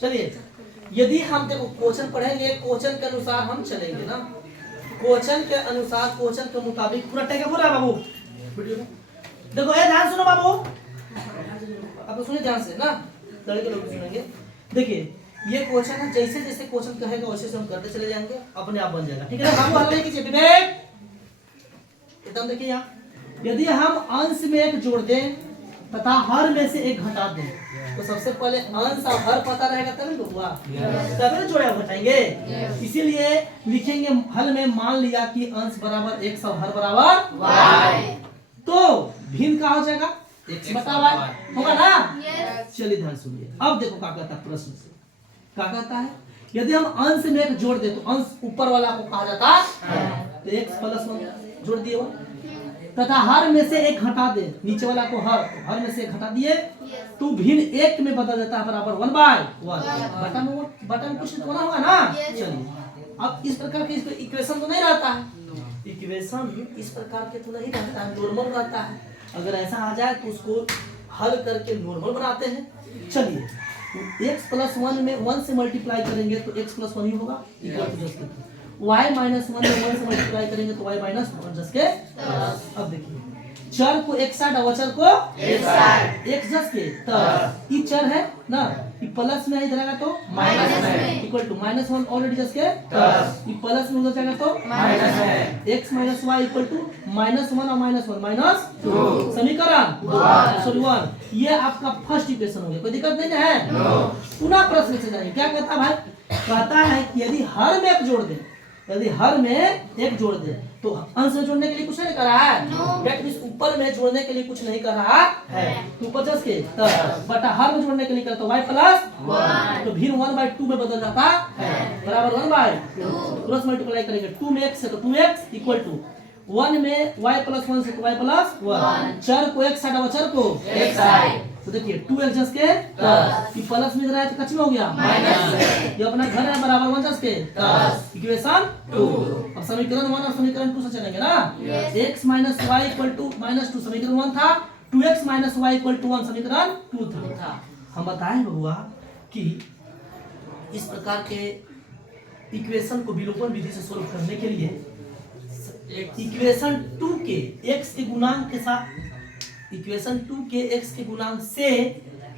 चलिए, यदि हम देखो क्वेश्चन पढ़ेंगे, क्वेश्चन के अनुसार हम चलेंगे ना, क्वेश्चन के अनुसार, क्वेश्चन के मुताबिक पूरा टेक पूरा बाबू। देखो ये ध्यान सुनो बाबू, आप सुनिए ध्यान से ना, लड़के लोग सुनेंगे। देखिए ये क्वेश्चन है, जैसे जैसे क्वेश्चन कहेगा वैसे से हम करते चले जाएंगे, अपने आप बन जाएगा। ठीक है ना बाबू, हल कीजिए विवेक। एकदम देखिए यहाँ, यदि हम अंश में एक जोड़ दें तथा हर में से एक घटा दें, तो सबसे पहले अंश और हर पता रहेगा तभी तो हुआ, तभी जोड़े घटाएंगे। इसीलिए लिखेंगे हल में, मान लिया कि अंश बराबर x और हर बराबर y, तो भिन्न का हो जाएगा x बटा y होगा ना। चलिए ध्यान सुनिए, अब देखो क्या कहता है प्रश्न से, क्या कहता है, यदि हम अंश में एक जोड़ दे तो अंश ऊपर वाला को कहा जाता है, तो x प्लस 1 जोड़ दिए तथा हर में से एक घटा दे, नीचे वाला को हर में से एक घटा दिए, तो भिन्न एक में बदल जाता है बराबर 1/1। बटा में कुछ तो होना होगा ना। चलिए अब इस प्रकार के इक्वेशन तो नहीं रहता है, इक्वेशन इस प्रकार के तो नहीं रहता है, नॉर्मल रहता है। अगर ऐसा आ जाए तो उसको हल करके नॉर्मल बनाते हैं। चलिए x प्लस 1 में 1 से मल्टीप्लाई करेंगे तो x प्लस 1 ही होगा, equal to just y minus 1 में 1 से मल्टीप्लाई करेंगे तो y माइनस 1 जस्ट के। अब देखिए चर को एक साइड और चर को एक साइड, एक जस्ट के तब ये चर है ना, ये प्लस में इधर आएगा तो माइनस में, इक्वल टू -1 ऑलरेडी जस्ट के तब ये प्लस में उधर जाएगा तो माइनस है, x minus y equal to -1 और -1 -2 समीकरण सॉरी 1। ये आपका फर्स्ट इक्वेशन हो गया, कोई दिक्कत नहीं है। पुनः प्रश्न से जाएंगे, क्या कहता भाई, कहता है कि यदि हर में एक जोड़ दे, यदि हर में एक जोड़ दे तो अंश में जोड़ने के लिए कुछ नहीं कर रहा है, दैट मींस ऊपर में जोड़ने के लिए कुछ नहीं कर रहा है, तो ऊपर जस्ट के बटा हर में जोड़ने के लिए करता y प्लस 1, तो भिन्न 1/2 में बदल जाता है बराबर 1/2, क्रॉस मल्टीप्लाई करेंगे 2 में x है तो 2x इक्वल टू 1 में y प्लस 1 से तो y प्लस 1, चर को एक साइड और चर को एक साइड, तो देखिए 2x जस्ट के ये प्लस में इधर आया तो कच्ची में हो गया माइनस, ये अपना घर है बराबर 1 जस्ट के इक्वेशन 2। अब समीकरण 1 और समीकरण 2 से चलेंगे ना, x minus y equal to -2 समीकरण 1 था, 2x minus y equal to 1 समीकरण 2 था। हम बताएं बबुआ कि इस प्रकार के इक्वेशन को विलोपन विधि से सोल्व करने के लिए इक्वेशन 2 के x के गुणांक के साथ, इक्वेशन 2 के x के गुणांक से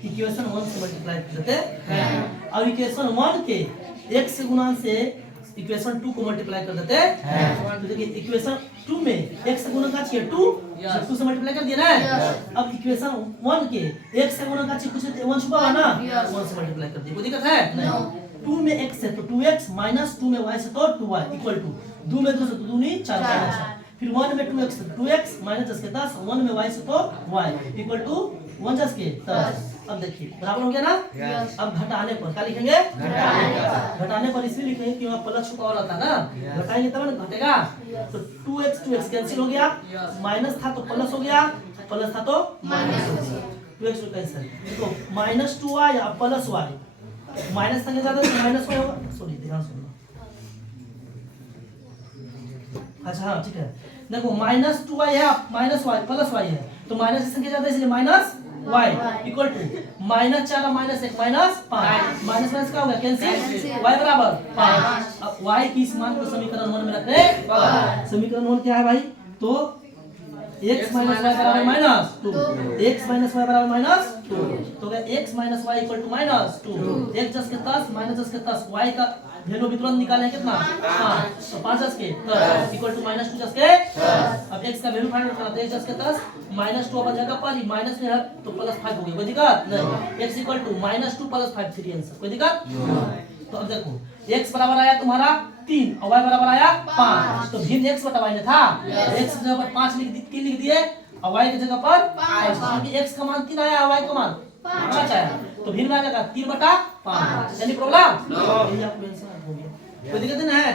इक्वेशन 1 से मल्टीप्लाई कर देते हैं, और इक्वेशन 1 के x के गुणांक से इक्वेशन 2 को मल्टीप्लाई कर देते हैं। तो देखिए इक्वेशन 2 में x का गुणक का चाहिए 2 से मल्टीप्लाई कर दिया ना। अब इक्वेशन 1 के x का गुणक का चाहिए कुछ 1 छुपा हुआ ना, 1 से मल्टीप्लाई कर दिया, कोई दिक्कत है नहीं। 2 में x है तो 2x माइनस 2 में y से तो 2y इक्वल टू 2 में 2 से 2 दूनी 4, फिर 1 में 2x 2x माइनस 10 के 10, 1 में y से तो y इक्वल टू 1 जस्ट के 10। अब देखिए बराबर हो गया ना। अब घटाने पर क्या लिखेंगे, घटाने पर इसलिए लिखेंगे कि वहाँ प्लस छुपा रहता है ना, घटाएंगे तब ना घटेगा। तो 2x कैंसिल हो गया, माइनस था तो प्लस हो गया, प्लस था तो माइनस हो गया, 2x कैंसिल, तो -2y या प्लस y, माइनस संख्या ज्यादा तो माइनस y होगा, सॉरी ध्यान सुनो। अच्छा हाँ ठीक है, देखो -2y है माइनस y प्लस y है, तो माइनस की संख्या ज्यादा इसलिए माइनस y इक्वल टू -4 और -1 -5, माइनस माइनस क्या हो गया कैंसिल, y बराबर 5। अब y की इस मान को समीकरण 1 में रख रहे, समीकरण 1 क्या है भाई, तो x माइनस y बराबर -2, x माइनस y बराबर -2, तो x minus y equal to -2, x जस के 10 माइनस 10 के 10, y का वैल्यू भी तुरंत निकालें कितना 5, तो 5 जस के 10 इक्वल टू -2 जस के 10। अब x का वैल्यू फाइंड करना, तो x जस के 10 -2 अपन जगह पर माइनस में है तो +5 हो गया, कोई दिक्कत नहीं। x इक्वल टू -2 + 5 3 आंसर, कोई दिक्कत। तो अब देखो x बराबर आया तुम्हारा 3 और y बराबर आया 5, तो भिन्न x बटा y ने था, x की जगह पर 5 लिख दिए और y की जगह पर 5, क्योंकि x का मान 3 आया और y का मान 5 आया, तो भिन्न में आएगा 3/5, यानी प्रॉब्लम, यही आपका आंसर हो गया, कोई दिक्कत नहीं है।